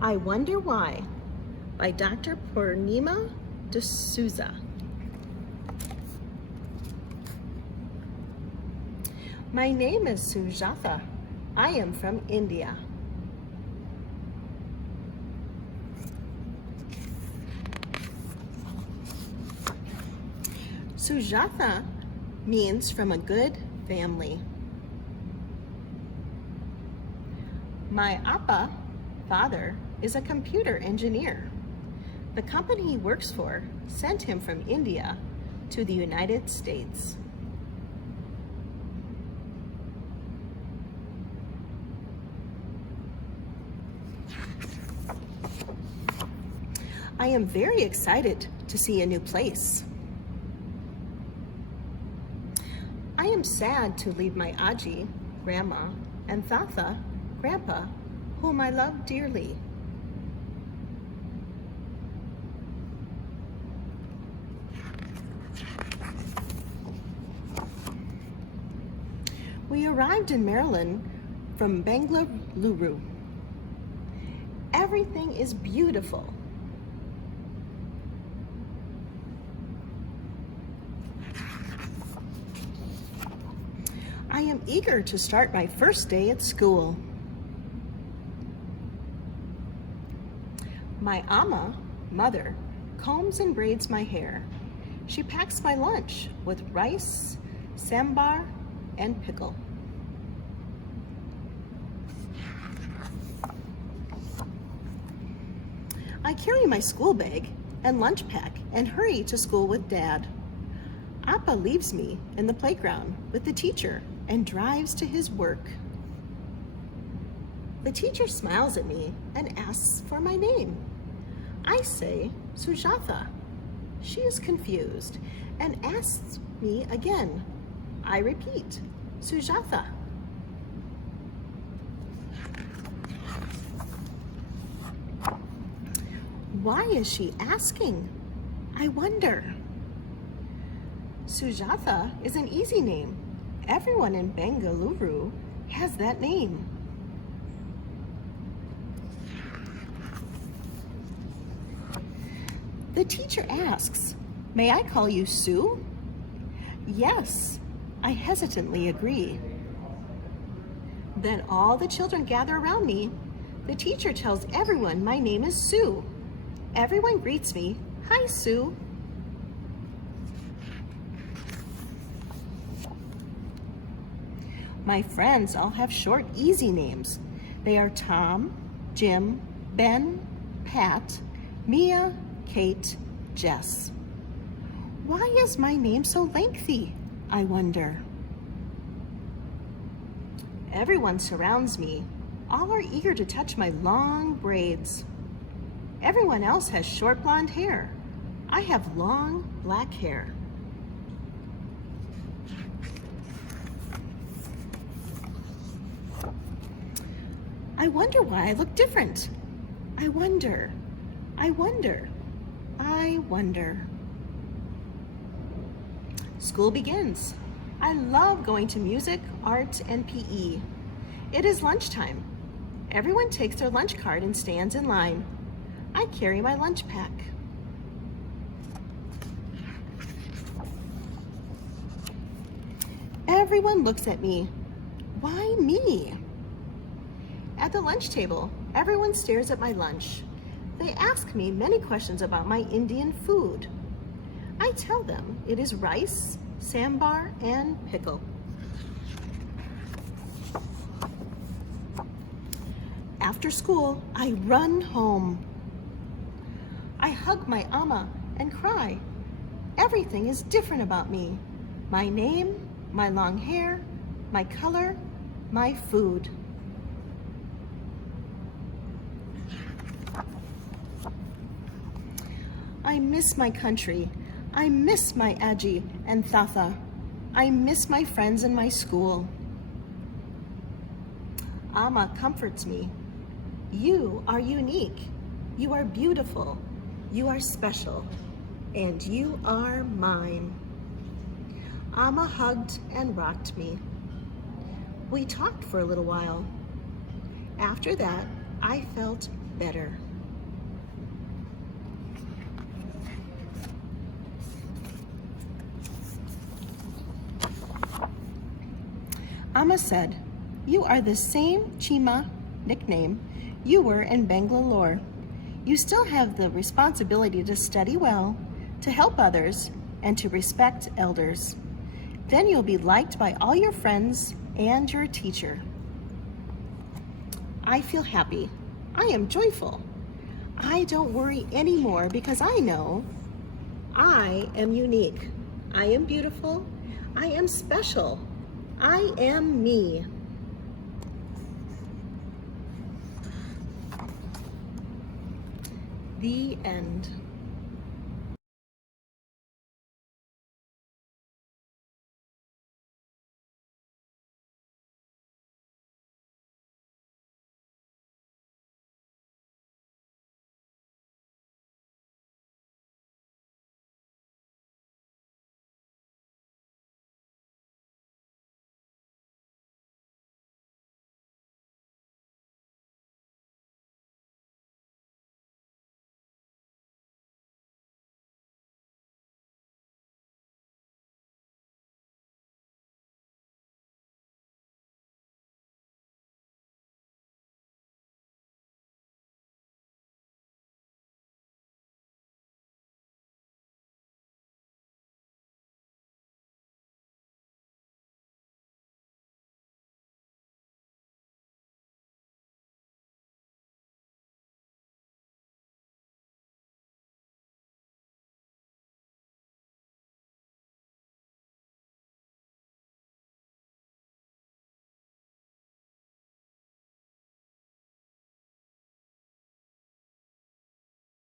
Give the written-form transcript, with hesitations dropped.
I Wonder Why by Dr. Purnima DSouza. My name is Sujatha. I am from India. Sujatha means from a good family. My appa, father, is a computer engineer. The company he works for sent him from India to the United States. I am very excited to see a new place. I am sad to leave my Aji, Grandma, and Thatha, Grandpa, whom I love dearly. We arrived in Maryland from Bengaluru. Everything is beautiful. I am eager to start my first day at school. My amma, mother, combs and braids my hair. She packs my lunch with rice, sambar, and pickle. I carry my school bag and lunch pack and hurry to school with Dad. Appa leaves me in the playground with the teacher and drives to his work. The teacher smiles at me and asks for my name. I say Sujatha. She is confused and asks me again. I repeat, Sujatha. Why is she asking? I wonder. Sujatha is an easy name. Everyone in Bengaluru has that name. The teacher asks, may I call you Sue? Yes, I hesitantly agree. Then all the children gather around me. The teacher tells everyone my name is Sue. Everyone greets me, hi Sue. My friends all have short, easy names. They are Tom, Jim, Ben, Pat, Mia, Kate, Jess. Why is my name so lengthy, I wonder? Everyone surrounds me. All are eager to touch my long braids. Everyone else has short blonde hair. I have long black hair. I wonder why I look different. I wonder. School begins. I love going to music, art, and PE. It is lunchtime. Everyone takes their lunch card and stands in line. I carry my lunch pack. Everyone looks at me. Why me? At the lunch table, everyone stares at my lunch. They ask me many questions about my Indian food. I tell them it is rice, sambar, and pickle. After school, I run home. I hug my amma and cry. Everything is different about me. My name, my long hair, my color, my food. I miss my country. I miss my Aji and Thatha. I miss my friends and my school. Amma comforts me. You are unique. You are beautiful. You are special. And you are mine. Amma hugged and rocked me. We talked for a little while. After that, I felt better. Amma said, "You are the same Chima nickname you were in Bangalore. You still have the responsibility to study well, to help others, and to respect elders. Then you'll be liked by all your friends and your teacher." I feel happy. I am joyful. I don't worry anymore because I know I am unique. I am beautiful. I am special. I am me. The end.